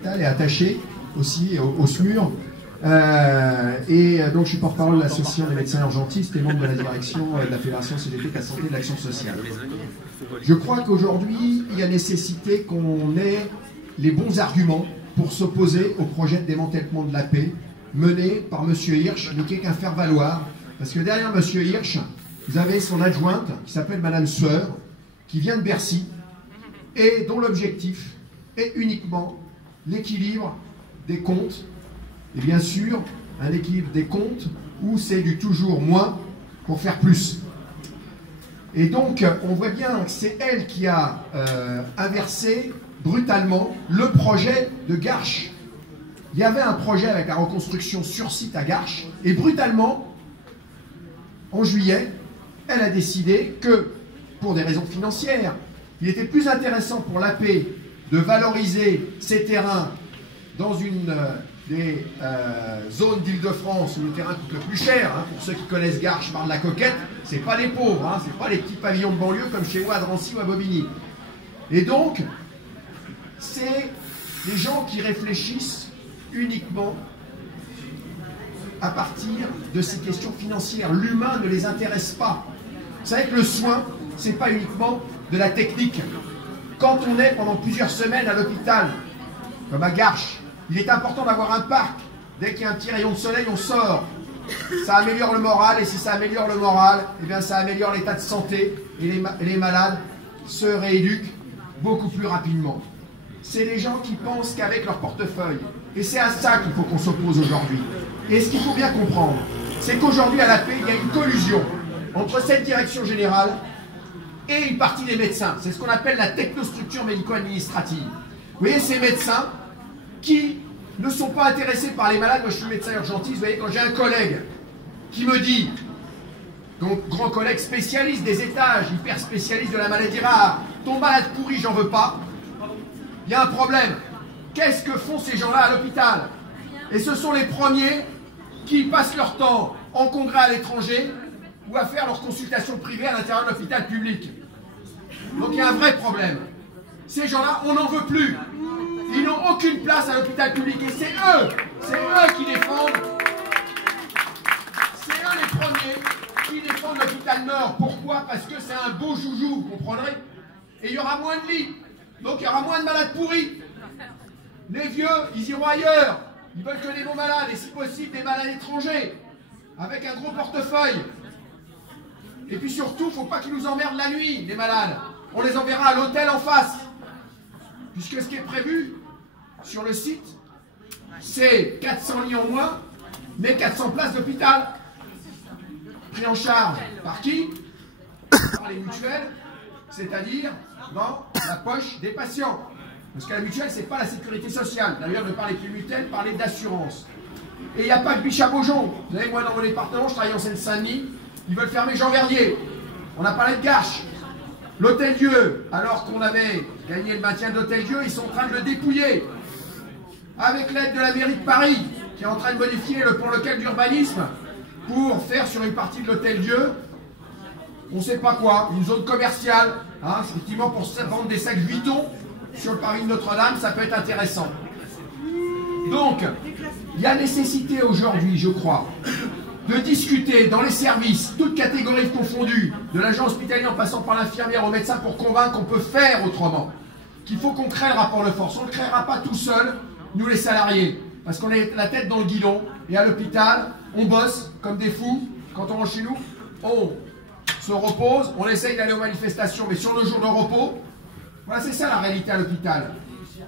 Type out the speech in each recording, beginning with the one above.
l'hôpital est attaché aussi au SMUR. Donc je suis porte-parole de l'association des médecins urgentistes et membre de la direction de la Fédération CGT de la santé et de l'action sociale. Je crois qu'aujourd'hui, il y a nécessité qu'on ait les bons arguments pour s'opposer au projet de démantèlement de l'AP mené par M. Hirsch, mais qui est qu'un faire-valoir. Parce que derrière M. Hirsch, vous avez son adjointe, qui s'appelle Mme Sueur, qui vient de Bercy, et dont l'objectif est uniquement l'équilibre des comptes, et bien sûr, un équilibre des comptes où c'est du toujours moins pour faire plus. Et donc, on voit bien que c'est elle qui a inversé brutalement le projet de Garches. Il y avait un projet avec la reconstruction sur site à Garches, et brutalement, en juillet, elle a décidé que, pour des raisons financières, il était plus intéressant pour l'AP de valoriser ces terrains dans une des zones d'Île-de-France où le terrain coûte le plus cher. Hein, pour ceux qui connaissent Garches, par de la Coquette, c'est pas les pauvres, hein, c'est pas les petits pavillons de banlieue comme chez moi à Drancy ou à Bobigny. Et donc, c'est les gens qui réfléchissent uniquement à partir de ces questions financières. L'humain ne les intéresse pas. Vous savez que le soin, c'est pas uniquement de la technique. Quand on est pendant plusieurs semaines à l'hôpital, comme à Garches, il est important d'avoir un parc. Dès qu'il y a un petit rayon de soleil, on sort. Ça améliore le moral, et si ça améliore le moral, eh bien ça améliore l'état de santé, et les malades se rééduquent beaucoup plus rapidement. C'est les gens qui pensent qu'avec leur portefeuille. Et c'est à ça qu'il faut qu'on s'oppose aujourd'hui. Et ce qu'il faut bien comprendre, c'est qu'aujourd'hui à l'AP, il y a une collusion entre cette direction générale et une partie des médecins. C'est ce qu'on appelle la technostructure médico-administrative. Vous voyez, ces médecins qui ne sont pas intéressés par les malades. Moi, je suis médecin urgentiste. Vous voyez, quand j'ai un collègue qui me dit, donc grand collègue spécialiste des étages, hyper spécialiste de la maladie rare, ton malade pourri, j'en veux pas, il y a un problème. Qu'est-ce que font ces gens-là à l'hôpital? Et ce sont les premiers qui passent leur temps en congrès à l'étranger ou à faire leurs consultations privées à l'intérieur de l'hôpital public. Donc il y a un vrai problème. Ces gens-là, on n'en veut plus. Ils n'ont aucune place à l'hôpital public. Et c'est eux qui défendent. C'est eux les premiers qui défendent l'hôpital Nord. Pourquoi? Parce que c'est un beau joujou, vous comprendrez? Et il y aura moins de lits. Donc il y aura moins de malades pourris. Les vieux, ils iront ailleurs. Ils veulent que des bons malades, et si possible des malades étrangers, avec un gros portefeuille. Et puis surtout, il ne faut pas qu'ils nous emmerdent la nuit, les malades. On les enverra à l'hôtel en face. Puisque ce qui est prévu sur le site, c'est 400 lits en moins, mais 400 places d'hôpital. Pris en charge par qui? Par les mutuelles, c'est-à-dire dans la poche des patients. Parce que la mutuelle, c'est pas la sécurité sociale. D'ailleurs, ne parlez plus de mutuelle, parlez d'assurance. Et il n'y a pas que Bichat-Beaujon. Vous savez, moi, dans mon département, je travaille en Seine-Saint-Denis. Ils veulent fermer Jean Verdier. On a parlé de Garches. L'Hôtel-Dieu, alors qu'on avait gagné le maintien de l'Hôtel-Dieu, ils sont en train de le dépouiller. Avec l'aide de la mairie de Paris, qui est en train de modifier le plan local d'urbanisme pour faire sur une partie de l'Hôtel-Dieu, on ne sait pas quoi, une zone commerciale. Hein, effectivement, pour vendre des sacs Vuitton sur le parvis de Notre-Dame, ça peut être intéressant. Donc, il y a nécessité aujourd'hui, je crois, de discuter dans les services, toutes catégories confondues, de l'agent hospitalier en passant par l'infirmière au médecin, pour convaincre qu'on peut faire autrement. Qu'il faut qu'on crée le rapport de force. On ne le créera pas tout seul, nous les salariés, parce qu'on est la tête dans le guidon, et à l'hôpital, on bosse comme des fous. Quand on rentre chez nous, on se repose, on essaye d'aller aux manifestations, mais sur nos jours de repos, voilà, c'est ça la réalité à l'hôpital.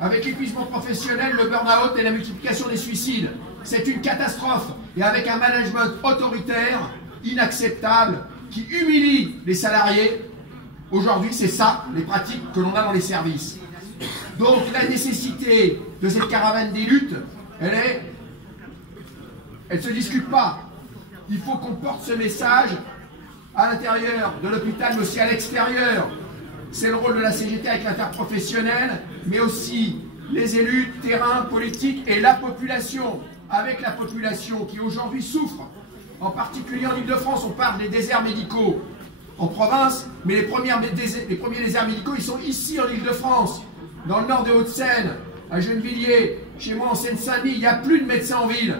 Avec l'épuisement professionnel, le burn-out et la multiplication des suicides, c'est une catastrophe. Et avec un management autoritaire, inacceptable, qui humilie les salariés, aujourd'hui, c'est ça, les pratiques que l'on a dans les services. Donc, la nécessité de cette caravane des luttes, elle ne se discute pas. Il faut qu'on porte ce message à l'intérieur de l'hôpital, mais aussi à l'extérieur. C'est le rôle de la CGT avec l'interprofessionnel, mais aussi les élus, terrain, politique et la population. Avec la population qui aujourd'hui souffre, en particulier en Île-de-France, on parle des déserts médicaux en province, mais les premiers déserts médicaux, ils sont ici en Île-de-France, dans le nord des Hauts-de-Seine, à Gennevilliers, chez moi en Seine-Saint-Denis, il n'y a plus de médecins en ville.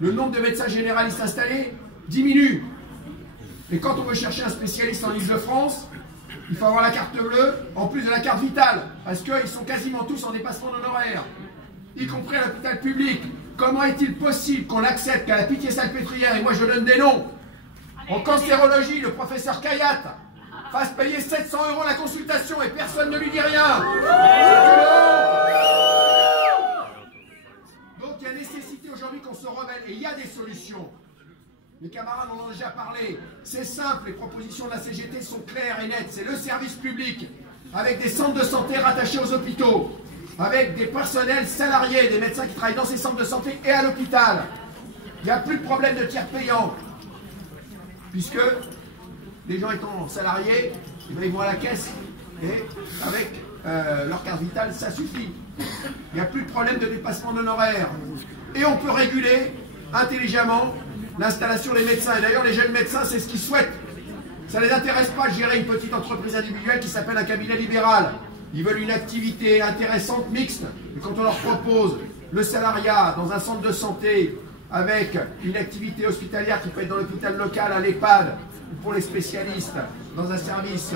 Le nombre de médecins généralistes installés diminue. Et quand on veut chercher un spécialiste en Ile-de-France, il faut avoir la carte bleue, en plus de la carte vitale, parce qu'ils sont quasiment tous en dépassement d'honoraires, y compris à l'hôpital public. Comment est-il possible qu'on accepte qu'à la Pitié-Salpêtrière, et moi je donne des noms, en cancérologie, le professeur Kayat fasse payer 700 € la consultation et personne ne lui dit rien? Donc il y a nécessité aujourd'hui qu'on se rebelle, et il y a des solutions. Les camarades en ont déjà parlé. C'est simple, les propositions de la CGT sont claires et nettes. C'est le service public, avec des centres de santé rattachés aux hôpitaux, avec des personnels salariés, des médecins qui travaillent dans ces centres de santé et à l'hôpital. Il n'y a plus de problème de tiers payants, puisque les gens étant salariés, ils vont à la caisse et avec leur carte vitale, ça suffit. Il n'y a plus de problème de dépassement d'honoraires. Et on peut réguler intelligemment l'installation des médecins. Et d'ailleurs, les jeunes médecins, c'est ce qu'ils souhaitent. Ça ne les intéresse pas de gérer une petite entreprise individuelle qui s'appelle un cabinet libéral. Ils veulent une activité intéressante, mixte. Et quand on leur propose le salariat dans un centre de santé avec une activité hospitalière qui peut être dans l'hôpital local, à l'EHPAD, ou pour les spécialistes, dans un service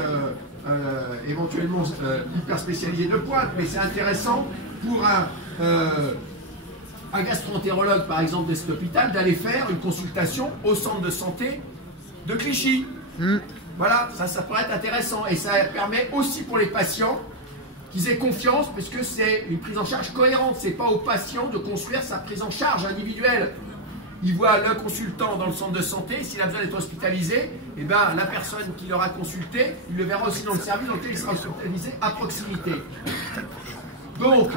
éventuellement hyper spécialisé de pointe, mais c'est intéressant pour un gastro-entérologue, par exemple, de cet hôpital, d'aller faire une consultation au centre de santé de Clichy. Voilà, ça pourrait être intéressant. Et ça permet aussi pour les patients qu'ils aient confiance, puisque c'est une prise en charge cohérente. Ce n'est pas au patient de construire sa prise en charge individuelle. Il voit le consultant dans le centre de santé, s'il a besoin d'être hospitalisé, et bien la personne qui l'aura consulté, il le verra aussi dans le service dans lequel il sera hospitalisé à proximité. Donc,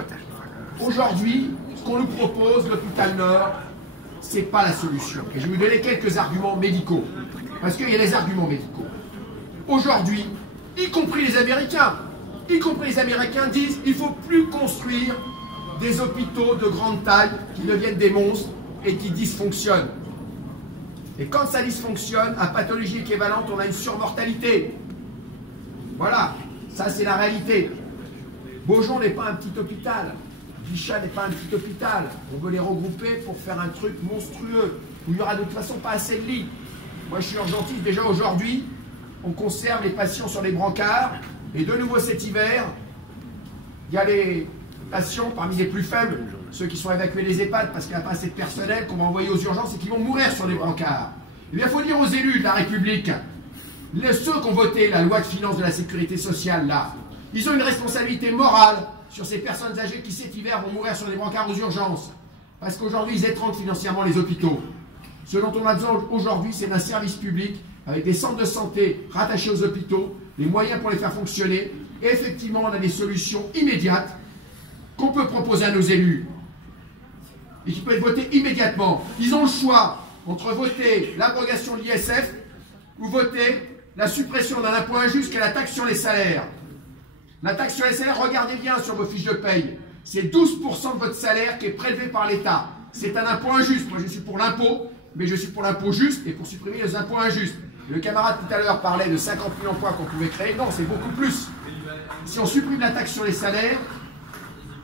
aujourd'hui, ce qu'on nous propose, l'hôpital Nord, ce n'est pas la solution. Et je vais vous donner quelques arguments médicaux. Parce qu'il y a des arguments médicaux. Aujourd'hui, y compris les Américains disent qu'il ne faut plus construire des hôpitaux de grande taille qui deviennent des monstres et qui dysfonctionnent. Et quand ça dysfonctionne, à pathologie équivalente, on a une surmortalité. Voilà, ça c'est la réalité. Beaujon n'est pas un petit hôpital. Bichat n'est pas un petit hôpital. On veut les regrouper pour faire un truc monstrueux, où il n'y aura de toute façon pas assez de lits. Moi je suis urgentiste, déjà aujourd'hui, on conserve les patients sur les brancards, et de nouveau cet hiver, il y a les patients parmi les plus faibles, ceux qui sont évacués des EHPAD parce qu'il n'y a pas assez de personnel qu'on va envoyer aux urgences et qui vont mourir sur les brancards. Eh bien, il faut dire aux élus de la République, ceux qui ont voté la loi de finances de la sécurité sociale, là, ils ont une responsabilité morale sur ces personnes âgées qui cet hiver vont mourir sur les brancards aux urgences. Parce qu'aujourd'hui, ils étranglent financièrement les hôpitaux. Ce dont on a besoin aujourd'hui, c'est d'un service public avec des centres de santé rattachés aux hôpitaux, les moyens pour les faire fonctionner. Et effectivement, on a des solutions immédiates qu'on peut proposer à nos élus et qui peuvent être votées immédiatement. Ils ont le choix entre voter l'abrogation de l'ISF ou voter la suppression d'un impôt injuste qui est la taxe sur les salaires. La taxe sur les salaires, regardez bien sur vos fiches de paye, c'est 12% de votre salaire qui est prélevé par l'État. C'est un impôt injuste. Moi, je suis pour l'impôt, mais je suis pour l'impôt juste et pour supprimer les impôts injustes. Le camarade tout à l'heure parlait de 50 000 emplois qu'on pouvait créer. Non, c'est beaucoup plus. Si on supprime la taxe sur les salaires,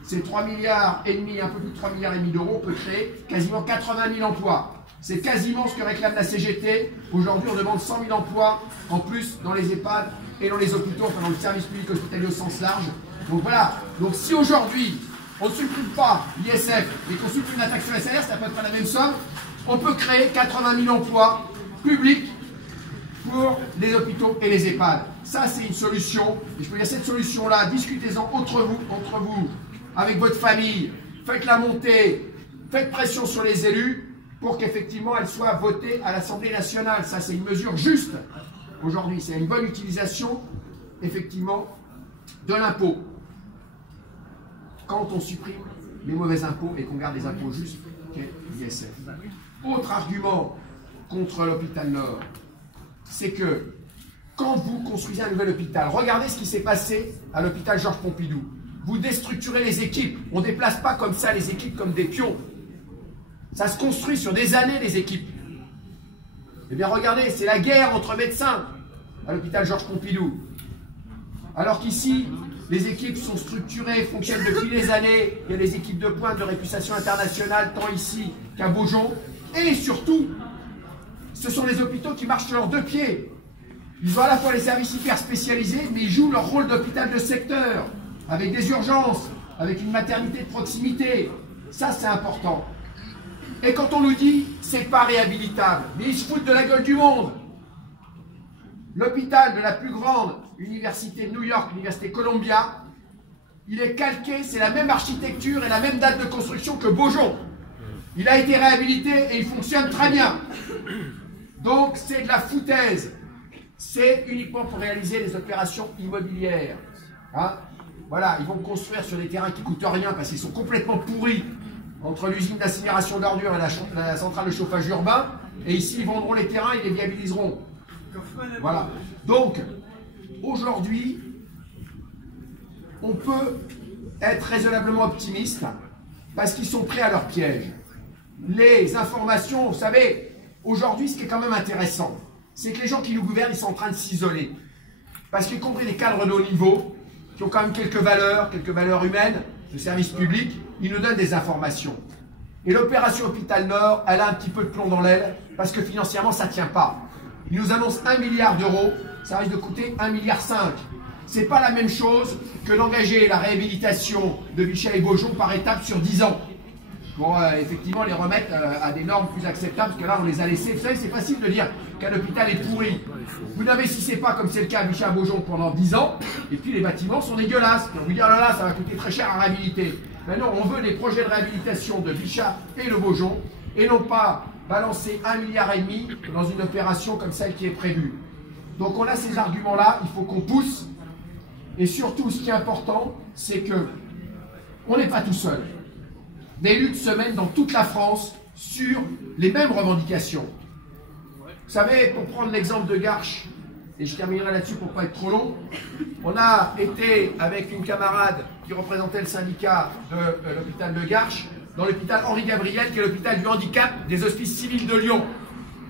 c'est 3,5 milliards, un peu plus de 3,5 milliards d'euros, on peut créer quasiment 80 000 emplois. C'est quasiment ce que réclame la CGT. Aujourd'hui, on demande 100 000 emplois en plus dans les EHPAD et dans les hôpitaux, enfin dans le service public hospitalier au sens large. Donc voilà. Donc si aujourd'hui, on ne supprime pas l'ISF et qu'on supprime la taxe sur les salaires, c'est à peu près la même somme, on peut créer 80 000 emplois publics pour les hôpitaux et les EHPAD. Ça, c'est une solution. Et je peux dire, cette solution-là, discutez-en entre vous, avec votre famille. Faites-la monter, faites pression sur les élus pour qu'effectivement elle soit votée à l'Assemblée nationale. Ça, c'est une mesure juste aujourd'hui. C'est une bonne utilisation, effectivement, de l'impôt. Quand on supprime les mauvais impôts et qu'on garde les impôts justes, qu'est l'ISF. Autre argument contre l'hôpital Nord, c'est que quand vous construisez un nouvel hôpital, regardez ce qui s'est passé à l'hôpital Georges Pompidou. Vous déstructurez les équipes. On ne déplace pas comme ça les équipes comme des pions. Ça se construit sur des années, les équipes. Eh bien, regardez, c'est la guerre entre médecins à l'hôpital Georges Pompidou. Alors qu'ici, Les équipes sont structurées, fonctionnent depuis des années. Il y a des équipes de pointe de réputation internationale, tant ici qu'à Beaujon. Et surtout, ce sont les hôpitaux qui marchent sur leurs deux pieds. Ils ont à la fois les services hyper spécialisés, mais ils jouent leur rôle d'hôpital de secteur, avec des urgences, avec une maternité de proximité. Ça, c'est important. Et quand on nous dit, c'est pas réhabilitable, mais ils se foutent de la gueule du monde. L'hôpital de la plus grande université de New York, l'université Columbia, il est calqué, c'est la même architecture et la même date de construction que Beaujon. Il a été réhabilité et il fonctionne très bien. Donc c'est de la foutaise. C'est uniquement pour réaliser des opérations immobilières. Hein? Voilà, ils vont construire sur des terrains qui ne coûtent rien parce qu'ils sont complètement pourris entre l'usine d'incinération d'ordures et la centrale de chauffage urbain. Et ici, ils vendront les terrains et les viabiliseront. Voilà. Donc, aujourd'hui, on peut être raisonnablement optimiste parce qu'ils sont prêts à leur piège. Les informations, vous savez, aujourd'hui, ce qui est quand même intéressant, c'est que les gens qui nous gouvernent, ils sont en train de s'isoler. Parce qu'y compris des cadres de haut niveau, qui ont quand même quelques valeurs humaines, de service public, ils nous donnent des informations. Et l'opération Hôpital Nord, elle a un petit peu de plomb dans l'aile, parce que financièrement, ça ne tient pas. Ils nous annoncent 1 milliard d'euros, ça risque de coûter 1,5 milliard. C'est pas la même chose que d'engager la réhabilitation de Bichat et Beaujon par étapes sur 10 ans. Pour effectivement les remettre à des normes plus acceptables, parce que là on les a laissés. Vous savez, c'est facile de dire qu'un hôpital est pourri. Vous n'investissez pas, comme c'est le cas à Bichat et Beaujon, pendant 10 ans, et puis les bâtiments sont dégueulasses. Et on vous dit, oh là là, ça va coûter très cher à réhabiliter. Maintenant, on veut des projets de réhabilitation de Bichat et de Beaujon, et non pas balancer 1,5 milliard dans une opération comme celle qui est prévue. Donc on a ces arguments-là, il faut qu'on pousse. Et surtout, ce qui est important, c'est que on n'est pas tout seul. Des luttes se mènent dans toute la France sur les mêmes revendications. Vous savez, pour prendre l'exemple de Garches, et je terminerai là-dessus pour ne pas être trop long, on a été avec une camarade qui représentait le syndicat de l'hôpital de Garches, dans l'hôpital Henri Gabriel, qui est l'hôpital du handicap des hospices civils de Lyon,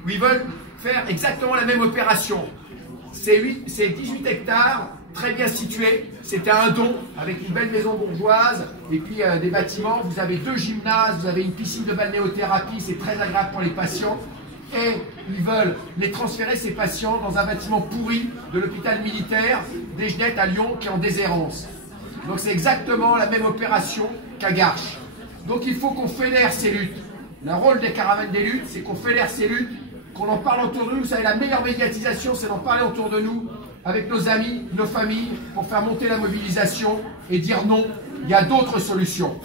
où ils veulent faire exactement la même opération. C'est 18 hectares, très bien situés. C'était un don, avec une belle maison bourgeoise, et puis des bâtiments. Vous avez 2 gymnases, vous avez une piscine de balnéothérapie, c'est très agréable pour les patients. Et ils veulent les transférer, ces patients, dans un bâtiment pourri de l'hôpital militaire des Genettes à Lyon, qui est en déshérence. Donc c'est exactement la même opération qu'à Garches. Donc il faut qu'on fédère ces luttes. Le rôle des caravanes des luttes, c'est qu'on fédère ces luttes, qu'on en parle autour de nous. Vous savez, la meilleure médiatisation, c'est d'en parler autour de nous, avec nos amis, nos familles, pour faire monter la mobilisation et dire non, il y a d'autres solutions.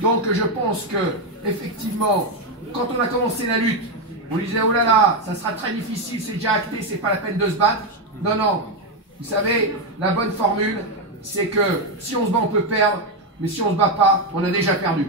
Donc je pense que, effectivement, quand on a commencé la lutte, on disait, oh là là, ça sera très difficile, c'est déjà acté, c'est pas la peine de se battre. Non, non. Vous savez, la bonne formule, c'est que si on se bat, on peut perdre, mais si on se bat pas, on a déjà perdu.